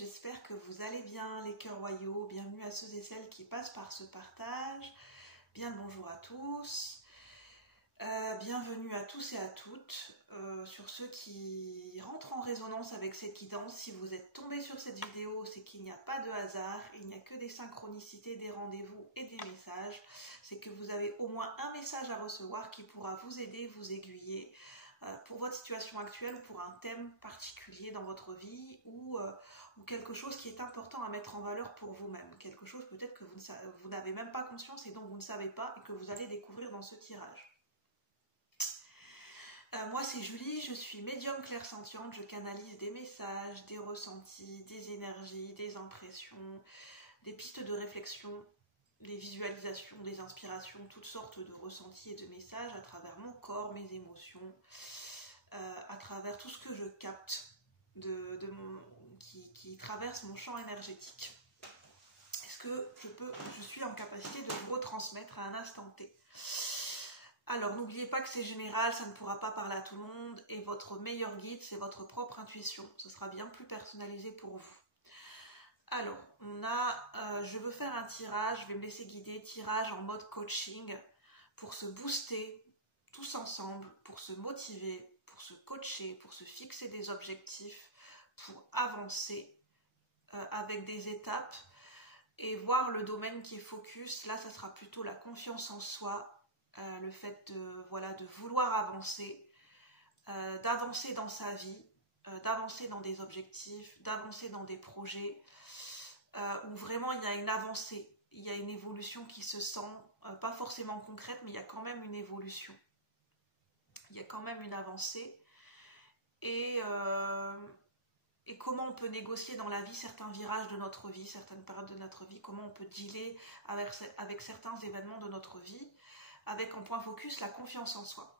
j'espère que vous allez bien les cœurs royaux. Bienvenue à ceux et celles qui passent par ce partage. Bien le bonjour à tous. Bienvenue à tous et à toutes. Sur ceux qui rentrent en résonance avec cette guidance, si vous êtes tombés sur cette vidéo, c'est qu'il n'y a pas de hasard, il n'y a que des synchronicités, des rendez-vous et des messages. C'est que vous avez au moins un message à recevoir qui pourra vous aider, vous aiguiller pour votre situation actuelle ou pour un thème particulier dans votre vie ou quelque chose qui est important à mettre en valeur pour vous-même. Quelque chose peut-être que vous n'avez même pas conscience et dont vous ne savez pas et que vous allez découvrir dans ce tirage. Moi c'est Julie, je suis médium clairsentiente, je canalise des messages, des ressentis, des énergies, des impressions, des pistes de réflexion, des visualisations, des inspirations, toutes sortes de ressentis et de messages à travers mon corps, mes émotions, à travers tout ce que je capte qui traverse mon champ énergétique. Est-ce que je suis en capacité de vous retransmettre à un instant T? Alors n'oubliez pas que c'est général, ça ne pourra pas parler à tout le monde et votre meilleur guide c'est votre propre intuition, ce sera bien plus personnalisé pour vous. Alors, je veux faire un tirage, je vais me laisser guider, tirage en mode coaching pour se booster tous ensemble, pour se motiver, pour se coacher, pour se fixer des objectifs, pour avancer avec des étapes et voir le domaine qui est focus. Là, ça sera plutôt la confiance en soi, le fait de vouloir avancer, d'avancer dans sa vie, d'avancer dans des objectifs, d'avancer dans des projets, où vraiment il y a une avancée, il y a une évolution qui se sent, pas forcément concrète, mais il y a quand même une évolution. Il y a quand même une avancée. Et comment on peut négocier dans la vie certains virages de notre vie, certaines périodes de notre vie, comment on peut dealer avec certains événements de notre vie, avec en point focus la confiance en soi.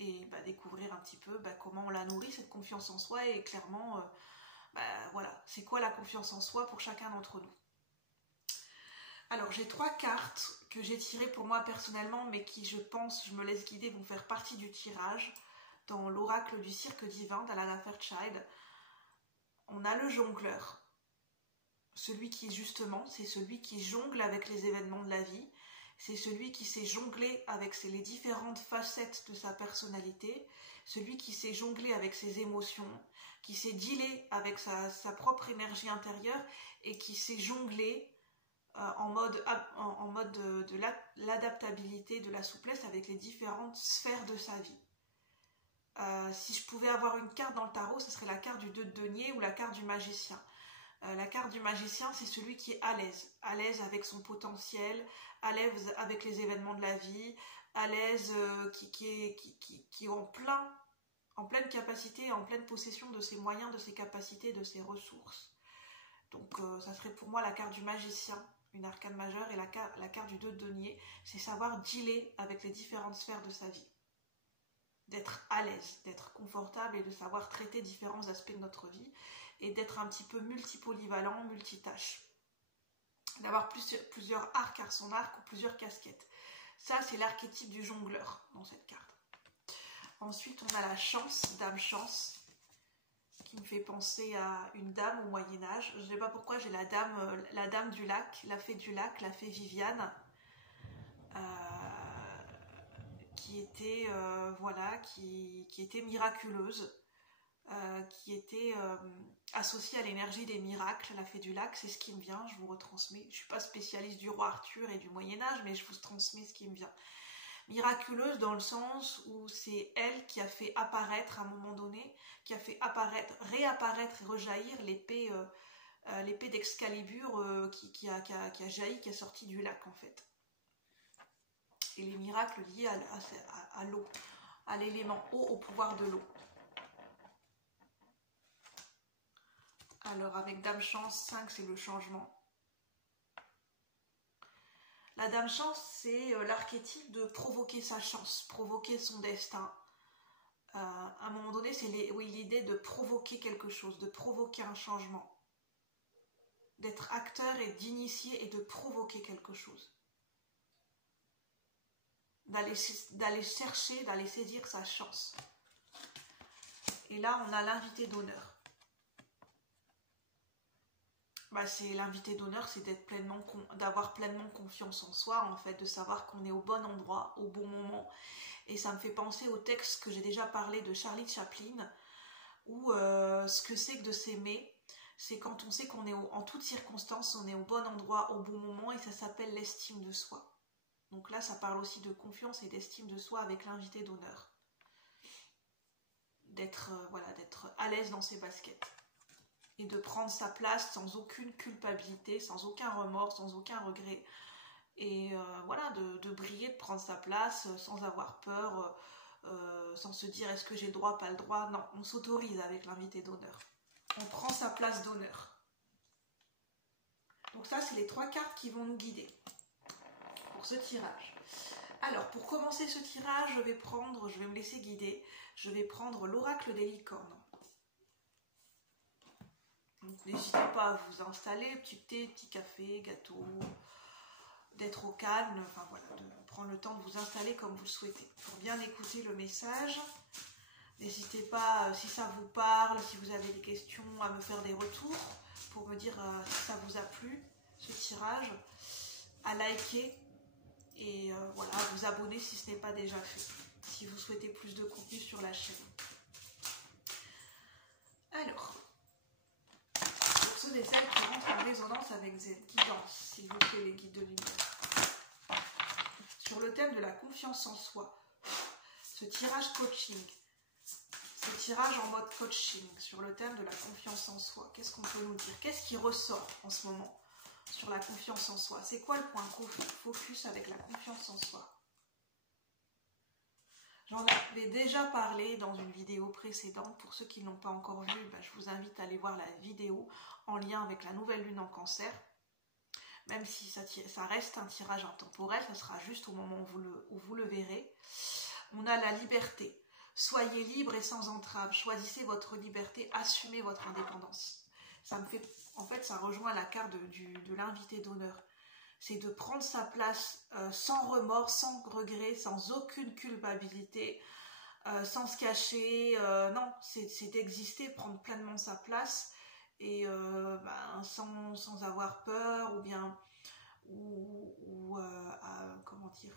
Et découvrir un petit peu comment on la nourrit, cette confiance en soi, et clairement, voilà, c'est quoi la confiance en soi pour chacun d'entre nous. Alors j'ai 3 cartes que j'ai tirées pour moi personnellement, mais qui je me laisse guider, vont faire partie du tirage dans l'oracle du cirque divin d'Alana Fairchild. On a le jongleur, celui qui justement, c'est celui qui jongle avec les événements de la vie, c'est celui qui sait jongler avec les différentes facettes de sa personnalité, celui qui sait jongler avec ses émotions, qui sait dealer avec sa propre énergie intérieure et qui sait jongler en mode de l'adaptabilité, de la souplesse avec les différentes sphères de sa vie. Si je pouvais avoir une carte dans le tarot, ce serait la carte du 2 de denier ou la carte du magicien. La carte du magicien, c'est celui qui est à l'aise avec son potentiel, à l'aise avec les événements de la vie, à l'aise, qui est en pleine capacité, en pleine possession de ses moyens, de ses capacités, de ses ressources. Donc ça serait pour moi la carte du magicien, une arcane majeure, et la carte du 2 de denier, c'est savoir dealer avec les différentes sphères de sa vie. D'être à l'aise, d'être confortable et de savoir traiter différents aspects de notre vie et d'être un petit peu multipolyvalent, multitâche. D'avoir plusieurs arcs à son arc ou plusieurs casquettes. Ça, c'est l'archétype du jongleur dans cette carte. Ensuite, on a la chance, dame chance, qui me fait penser à une dame au Moyen-Âge. Je ne sais pas pourquoi j'ai la dame du lac, la fée du lac, la fée Viviane, qui était miraculeuse, qui était associée à l'énergie des miracles. La fée du lac, c'est ce qui me vient, je vous retransmets. Je ne suis pas spécialiste du roi Arthur et du Moyen-Âge, mais je vous transmets ce qui me vient. Miraculeuse dans le sens où c'est elle qui a fait apparaître à un moment donné, qui a fait réapparaître et rejaillir l'épée d'Excalibur qui a jailli, qui est sortie du lac en fait. Et les miracles liés à l'eau, à l'élément eau, au pouvoir de l'eau. Alors avec Dame Chance, 5 c'est le changement. La Dame Chance, c'est l'archétype de provoquer sa chance, provoquer son destin. À un moment donné, c'est l'idée de provoquer quelque chose, de provoquer un changement. D'être acteur et d'initier et de provoquer quelque chose. D'aller chercher, d'aller saisir sa chance. Et là, on a l'invité d'honneur. c'est l'invité d'honneur, c'est d'avoir pleinement confiance en soi, en fait, de savoir qu'on est au bon endroit, au bon moment. Et ça me fait penser au texte que j'ai déjà parlé de Charlie Chaplin, où ce que c'est que de s'aimer, c'est quand on sait qu'on est en toutes circonstances, on est au bon endroit, au bon moment, et ça s'appelle l'estime de soi. Donc là, ça parle aussi de confiance et d'estime de soi avec l'invité d'honneur. D'être à l'aise dans ses baskets. Et de prendre sa place sans aucune culpabilité, sans aucun remords, sans aucun regret. Et de briller, de prendre sa place sans avoir peur, sans se dire est-ce que j'ai le droit, pas le droit. Non, on s'autorise avec l'invité d'honneur. On prend sa place d'honneur. Donc ça, c'est les 3 cartes qui vont nous guider pour ce tirage. Alors, pour commencer ce tirage, je vais me laisser guider. Je vais prendre l'oracle des licornes. Donc, n'hésitez pas à vous installer, petit thé, petit café, gâteau, d'être au calme, de prendre le temps de vous installer comme vous le souhaitez. Pour bien écouter le message, n'hésitez pas, si ça vous parle, si vous avez des questions, à me faire des retours pour me dire si ça vous a plu, ce tirage, à liker et à vous abonner si ce n'est pas déjà fait, si vous souhaitez plus de contenu sur la chaîne. Alors, pour ceux et celles qui rentrent en résonance avec cette guidance, s'il vous plaît, les guides de lumière, sur le thème de la confiance en soi, ce tirage coaching, ce tirage en mode coaching, sur le thème de la confiance en soi, qu'est-ce qu'on peut nous dire? Qu'est-ce qui ressort en ce moment sur la confiance en soi? C'est quoi le point focus avec la confiance en soi? J'en avais déjà parlé dans une vidéo précédente. Pour ceux qui ne l'ont pas encore vue, je vous invite à aller voir la vidéo en lien avec la nouvelle lune en Cancer. Même si ça reste un tirage intemporel, ça sera juste au moment où vous le verrez. On a la liberté. Soyez libre et sans entrave. Choisissez votre liberté, assumez votre indépendance. Ça rejoint la carte de l'invité d'honneur. C'est de prendre sa place sans remords, sans regret, sans aucune culpabilité, sans se cacher. Non, c'est d'exister, prendre pleinement sa place et sans avoir peur comment dire,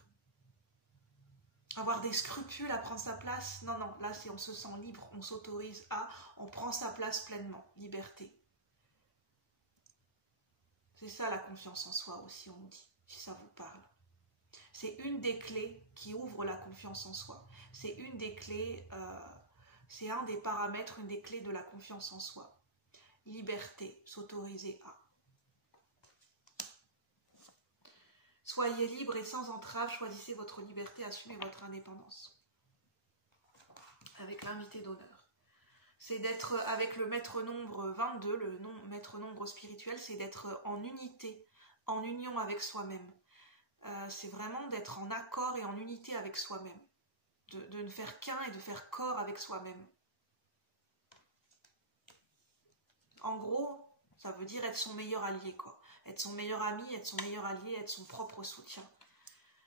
avoir des scrupules à prendre sa place. Non, là on se sent libre, on s'autorise on prend sa place pleinement, liberté. C'est ça la confiance en soi aussi, on nous dit, si ça vous parle. C'est une des clés qui ouvre la confiance en soi. C'est une des clés, c'est un des paramètres, une des clés de la confiance en soi. Liberté, s'autoriser à. Soyez libre et sans entrave, choisissez votre liberté, assumez votre indépendance. Avec l'invité d'honneur. C'est d'être avec le maître nombre 22, le maître nombre spirituel, c'est d'être en unité, en union avec soi-même. C'est vraiment d'être en accord et en unité avec soi-même. De ne faire qu'un et de faire corps avec soi-même. En gros, ça veut dire être son meilleur allié, quoi. Être son meilleur ami, être son meilleur allié, être son propre soutien.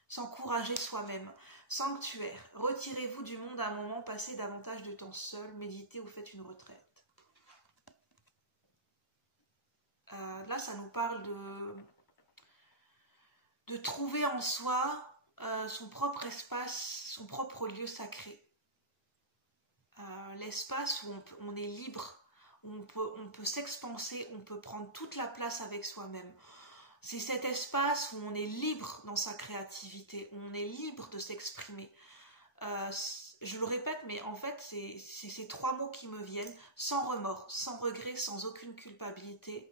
S'encourager soi-même. Sanctuaire. Retirez-vous du monde à un moment, passez davantage de temps seul, méditez ou faites une retraite. Là, ça nous parle de trouver en soi son propre espace, son propre lieu sacré. L'espace où on est libre, où on peut s'expanser, on peut prendre toute la place avec soi-même. C'est cet espace où on est libre dans sa créativité, où on est libre de s'exprimer. Je le répète, mais en fait, c'est ces 3 mots qui me viennent, sans remords, sans regret, sans aucune culpabilité.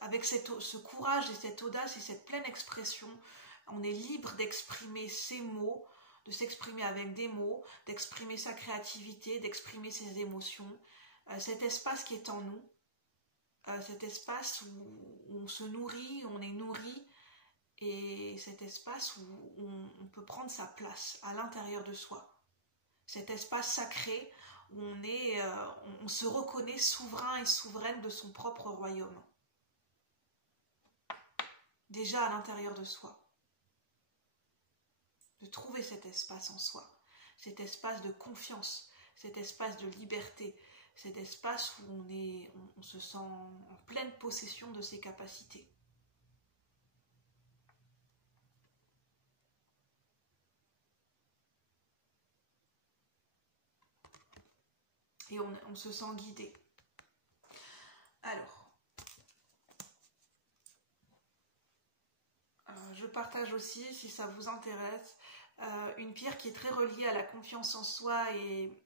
Avec ce courage et cette audace et cette pleine expression, on est libre d'exprimer ses mots, de s'exprimer avec des mots, d'exprimer sa créativité, d'exprimer ses émotions. Cet espace qui est en nous, cet espace où on se nourrit, on est nourri, et cet espace où on peut prendre sa place à l'intérieur de soi. Cet espace sacré où on se reconnaît souverain et souveraine de son propre royaume. Déjà à l'intérieur de soi. De trouver cet espace en soi, cet espace de confiance, cet espace de liberté, cet espace où on se sent en pleine possession de ses capacités. Et on se sent guidé. Alors, je partage aussi, si ça vous intéresse, une pierre qui est très reliée à la confiance en soi et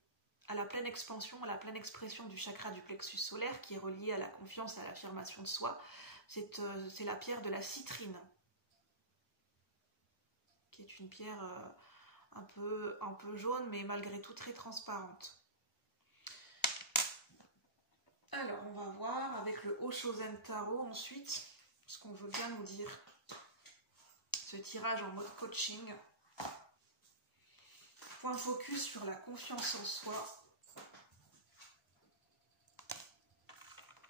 à la pleine expansion, à la pleine expression du chakra du plexus solaire, qui est reliée à la confiance et à l'affirmation de soi. C'est la pierre de la citrine, qui est une pierre un peu jaune, mais malgré tout très transparente. Alors, on va voir avec le Oshozen Tarot ensuite ce qu'on veut bien nous dire. Ce tirage en mode coaching. Point focus sur la confiance en soi.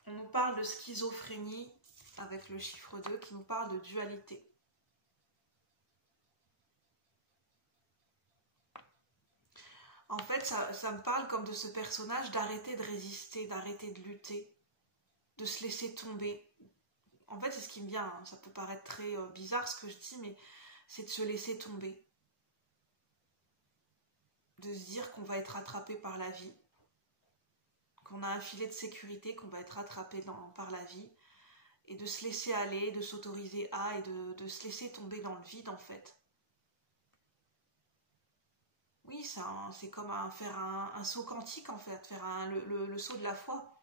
On nous parle de schizophrénie avec le chiffre 2 qui nous parle de dualité. En fait, ça me parle comme de ce personnage d'arrêter de résister, d'arrêter de lutter, de se laisser tomber. En fait, c'est ce qui me vient, hein. Ça peut paraître très bizarre ce que je dis, mais c'est de se laisser tomber. De se dire qu'on va être attrapé par la vie, qu'on a un filet de sécurité, qu'on va être attrapé par la vie, et de se laisser aller, de s'autoriser à, et de se laisser tomber dans le vide en fait. Oui, c'est comme faire un saut quantique en fait, faire le saut de la foi.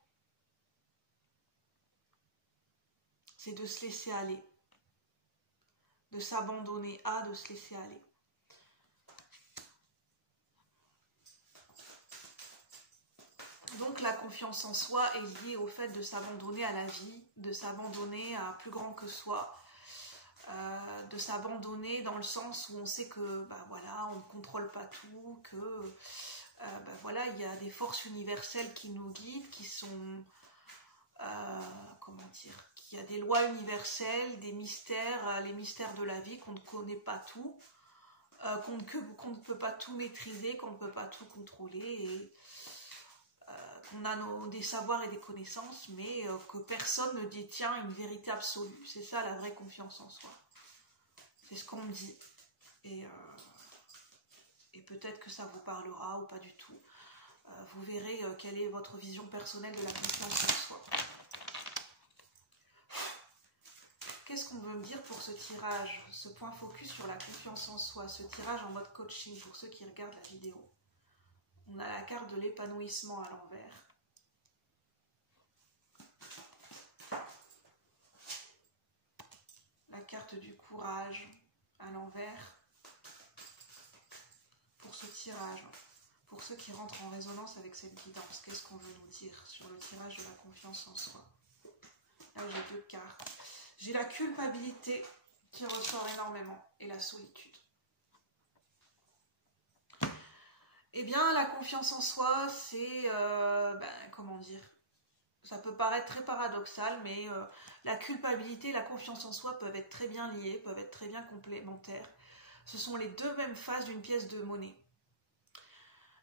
C'est de se laisser aller, de s'abandonner à, de se laisser aller. Donc la confiance en soi est liée au fait de s'abandonner à la vie, de s'abandonner à plus grand que soi, de s'abandonner dans le sens où on sait que voilà, on ne contrôle pas tout, que voilà, il y a des forces universelles qui nous guident, qui sont comment dire, qu'il y a des lois universelles, des mystères, les mystères de la vie, qu'on ne connaît pas tout, qu'on ne peut pas tout maîtriser, qu'on ne peut pas tout contrôler, et qu'on a des savoirs et des connaissances, mais que personne ne détient une vérité absolue. C'est ça la vraie confiance en soi. C'est ce qu'on me dit. Et peut-être que ça vous parlera ou pas du tout. Vous verrez quelle est votre vision personnelle de la confiance en soi. Qu'est-ce qu'on veut me dire pour ce tirage, ce point focus sur la confiance en soi, ce tirage en mode coaching pour ceux qui regardent la vidéo? On a la carte de l'épanouissement à l'envers. La carte du courage à l'envers. Pour ce tirage, pour ceux qui rentrent en résonance avec cette guidance, qu'est-ce qu'on veut nous dire sur le tirage de la confiance en soi? Là, j'ai deux cartes. J'ai la culpabilité qui ressort énormément et la solitude. Eh bien, la confiance en soi, c'est, comment dire, ça peut paraître très paradoxal, mais la culpabilité et la confiance en soi peuvent être très bien liées, peuvent être très bien complémentaires. Ce sont les deux mêmes faces d'une pièce de monnaie.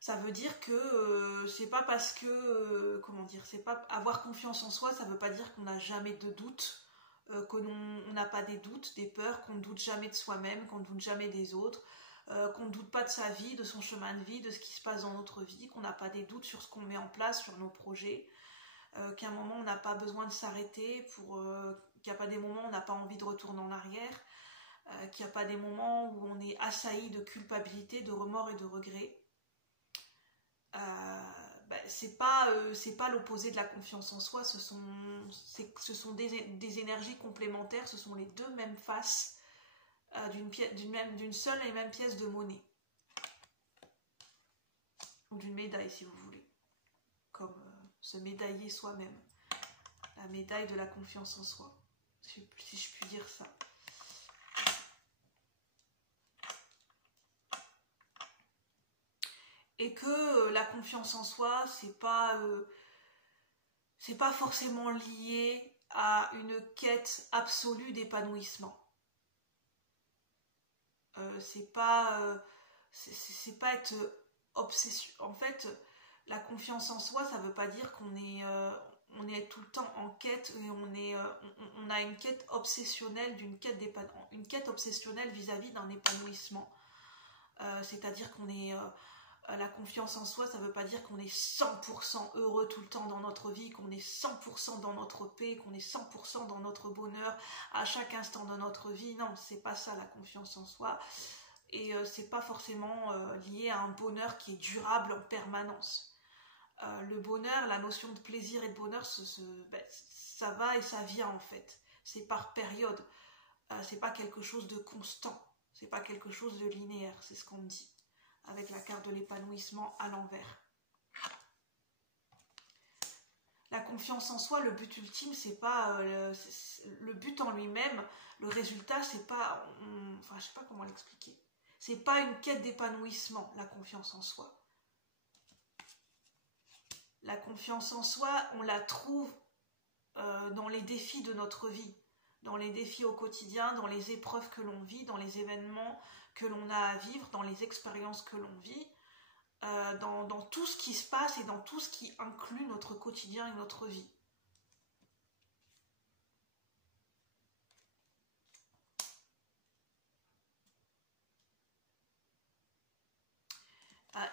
Ça veut dire que c'est pas parce que, c'est pas avoir confiance en soi, ça veut pas dire qu'on n'a jamais de doute, qu'on n'a pas des doutes, des peurs, qu'on ne doute jamais de soi-même, qu'on ne doute jamais des autres, qu'on ne doute pas de sa vie, de son chemin de vie, de ce qui se passe dans notre vie, qu'on n'a pas des doutes sur ce qu'on met en place, sur nos projets, qu'à un moment on n'a pas besoin de s'arrêter, qu'il n'y a pas des moments où on n'a pas envie de retourner en arrière, qu'il n'y a pas des moments où on est assailli de culpabilité, de remords et de regrets. C'est pas l'opposé de la confiance en soi, ce sont des énergies complémentaires, ce sont les deux mêmes faces d'une seule et même pièce de monnaie. Ou d'une médaille si vous voulez. Comme se médailler soi-même. La médaille de la confiance en soi, si je puis dire ça. Et que la confiance en soi, c'est pas forcément lié à une quête absolue d'épanouissement. C'est pas être obsession. En fait, La confiance en soi, ça ne veut pas dire qu'on est, on est tout le temps en quête et on a une quête obsessionnelle une quête obsessionnelle vis-à-vis d'un épanouissement. C'est-à-dire qu'on est... la confiance en soi, ça ne veut pas dire qu'on est 100% heureux tout le temps dans notre vie, qu'on est 100% dans notre paix, qu'on est 100% dans notre bonheur à chaque instant de notre vie. Non, c'est pas ça la confiance en soi. Et c'est pas forcément lié à un bonheur qui est durable en permanence. Le bonheur, la notion de plaisir et de bonheur, ça va et ça vient en fait. C'est par période. C'est pas quelque chose de constant. C'est pas quelque chose de linéaire, c'est ce qu'on me dit. Avec la carte de l'épanouissement à l'envers. La confiance en soi, le but ultime, c'est pas le but en lui-même, le résultat, c'est pas, enfin, je sais pas comment l'expliquer. C'est pas une quête d'épanouissement, la confiance en soi. La confiance en soi, on la trouve dans les défis de notre vie, dans les défis au quotidien, dans les épreuves que l'on vit, dans les événements que l'on a à vivre, dans les expériences que l'on vit, dans tout ce qui se passe et dans tout ce qui inclut notre quotidien et notre vie.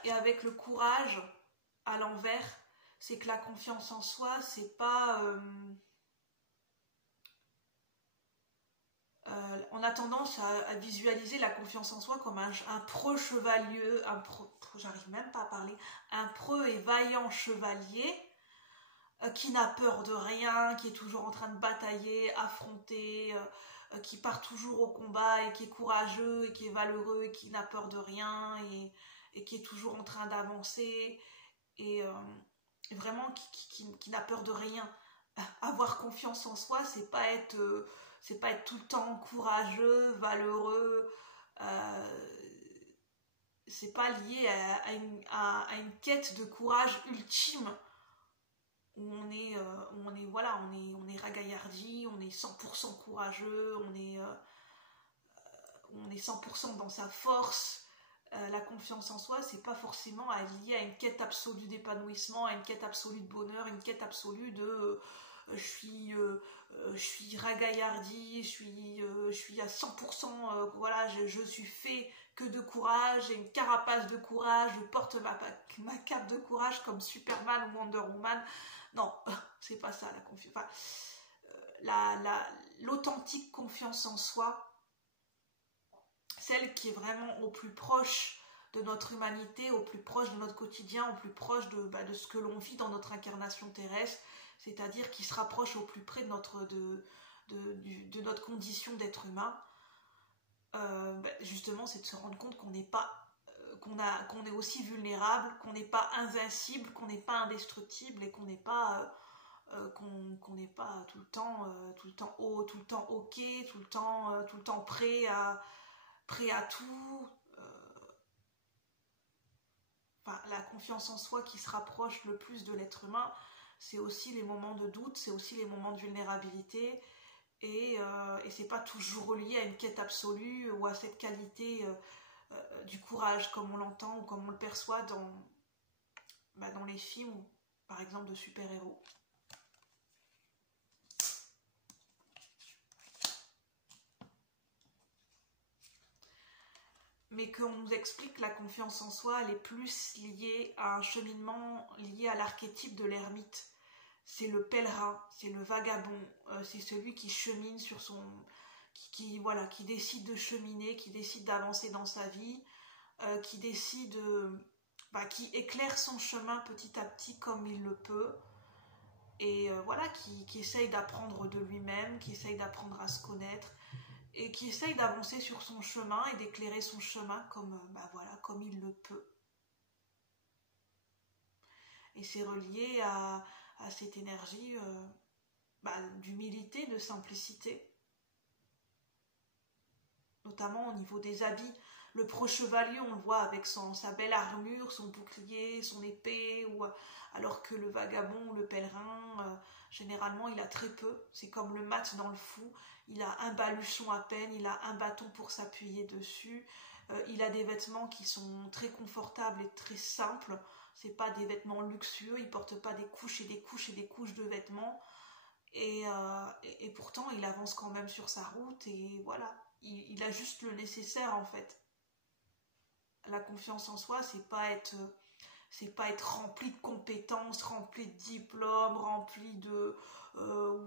Et avec le courage à l'envers, c'est que la confiance en soi, c'est pas... on a tendance à visualiser la confiance en soi comme un preux chevalier, j'arrive même pas à parler, un preux et vaillant chevalier qui n'a peur de rien, qui est toujours en train de batailler, affronter, qui part toujours au combat et qui est courageux et qui est valeureux et qui n'a peur de rien et qui est toujours en train d'avancer et vraiment qui n'a peur de rien. Avoir confiance en soi, c'est pas être tout le temps courageux, valeureux, c'est pas lié à une quête de courage ultime où on est ragaillardi, on est 100% courageux, on est 100% dans sa force. La confiance en soi, c'est pas forcément lié à une quête absolue d'épanouissement, à une quête absolue de bonheur, une quête absolue de je suis ragaillardi, je suis à 100%, voilà, je suis fait que de courage, j'ai une carapace de courage, je porte ma cape de courage comme Superman ou Wonder Woman. Non, c'est pas ça la confiance. Enfin, l'authentique confiance en soi, celle qui est vraiment au plus proche de notre humanité, au plus proche de notre quotidien, au plus proche de ce que l'on vit dans notre incarnation terrestre, c'est-à-dire qui se rapproche au plus près de notre condition d'être humain, justement, c'est de se rendre compte qu'on n'est pas, qu'on est aussi vulnérable, qu'on n'est pas invincible, qu'on n'est pas indestructible et qu'on n'est pas tout le temps haut, tout le temps ok, tout le temps prêt à tout. Enfin, la confiance en soi qui se rapproche le plus de l'être humain, c'est aussi les moments de doute, c'est aussi les moments de vulnérabilité, et c'est pas toujours lié à une quête absolue ou à cette qualité du courage comme on l'entend ou comme on le perçoit dans les films, par exemple, de super-héros. Mais qu'on nous explique que la confiance en soi, elle est plus liée à un cheminement, lié à l'archétype de l'ermite. C'est le pèlerin, c'est le vagabond, c'est celui qui chemine sur son... qui décide de cheminer, qui décide d'avancer dans sa vie, qui décide... qui éclaire son chemin petit à petit comme il le peut, et qui essaye d'apprendre de lui-même, qui essaye d'apprendre à se connaître, et qui essaye d'avancer sur son chemin et d'éclairer son chemin comme il le peut. Et c'est relié à cette énergie d'humilité, de simplicité, notamment au niveau des habits. Le preux chevalier, on le voit avec sa belle armure, son bouclier, son épée, alors que le vagabond, le pèlerin, généralement il a très peu. C'est comme le mat dans le fou, il a un baluchon à peine, il a un bâton pour s'appuyer dessus, il a des vêtements qui sont très confortables et très simples, c'est pas des vêtements luxueux, il porte pas des couches et des couches et des couches de vêtements. Et pourtant, il avance quand même sur sa route et voilà, il a juste le nécessaire en fait. La confiance en soi, c'est pas être rempli de compétences, rempli de diplômes, rempli de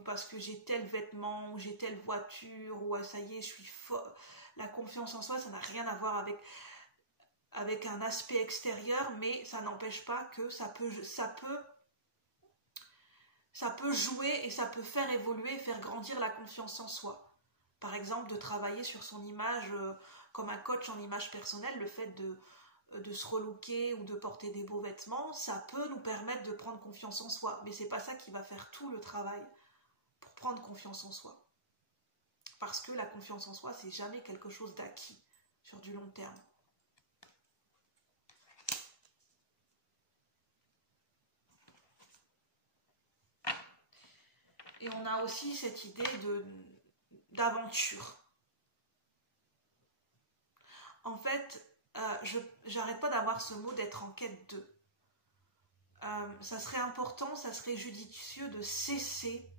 parce que j'ai tel vêtement, ou j'ai telle voiture, ou ça y est, je suis folle. La confiance en soi, ça n'a rien à voir avec un aspect extérieur, mais ça n'empêche pas que ça peut jouer et ça peut faire évoluer, faire grandir la confiance en soi. Par exemple, de travailler sur son image comme un coach en image personnelle, le fait de se relooker ou de porter des beaux vêtements, ça peut nous permettre de prendre confiance en soi. Mais c'est pas ça qui va faire tout le travail pour prendre confiance en soi. Parce que la confiance en soi, c'est jamais quelque chose d'acquis sur du long terme. Et on a aussi cette idée d'aventure. En fait, j'arrête pas d'avoir ce mot d'être en quête de. Ça serait important, ça serait judicieux de cesser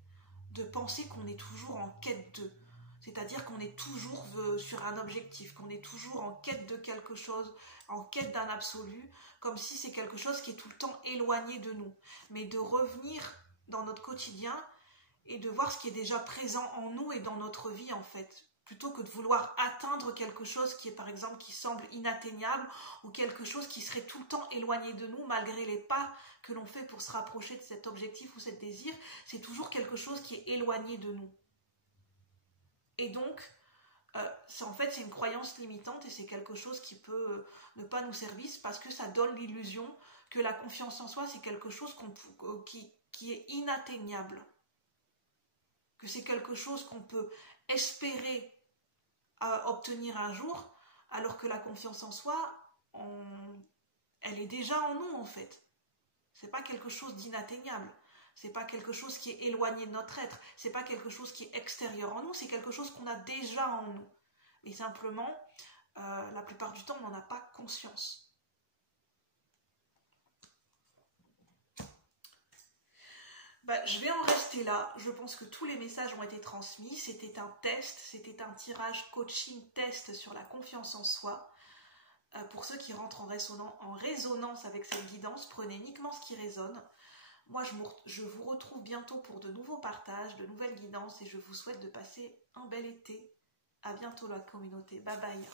de penser qu'on est toujours en quête de. C'est-à-dire qu'on est toujours sur un objectif, qu'on est toujours en quête de quelque chose, en quête d'un absolu, comme si c'est quelque chose qui est tout le temps éloigné de nous. Mais de revenir dans notre quotidien et de voir ce qui est déjà présent en nous et dans notre vie en fait. Plutôt que de vouloir atteindre quelque chose qui est par exemple qui semble inatteignable ou quelque chose qui serait tout le temps éloigné de nous malgré les pas que l'on fait pour se rapprocher de cet objectif ou cet désir, c'est toujours quelque chose qui est éloigné de nous. Et donc, en fait c'est une croyance limitante et c'est quelque chose qui peut ne pas nous servir parce que ça donne l'illusion que la confiance en soi c'est quelque chose qui est inatteignable. Que c'est quelque chose qu'on peut espérer obtenir un jour, alors que la confiance en soi, elle est déjà en nous en fait. C'est pas quelque chose d'inatteignable. C'est pas quelque chose qui est éloigné de notre être. C'est pas quelque chose qui est extérieur en nous. C'est quelque chose qu'on a déjà en nous. Et simplement, la plupart du temps, on n'en a pas conscience. Je vais en rester là. Je pense que tous les messages ont été transmis. C'était un test, c'était un tirage coaching test sur la confiance en soi. Pour ceux qui rentrent en résonance avec cette guidance, prenez uniquement ce qui résonne. Moi, je vous retrouve bientôt pour de nouveaux partages, de nouvelles guidances et je vous souhaite de passer un bel été. À bientôt la communauté. Bye bye.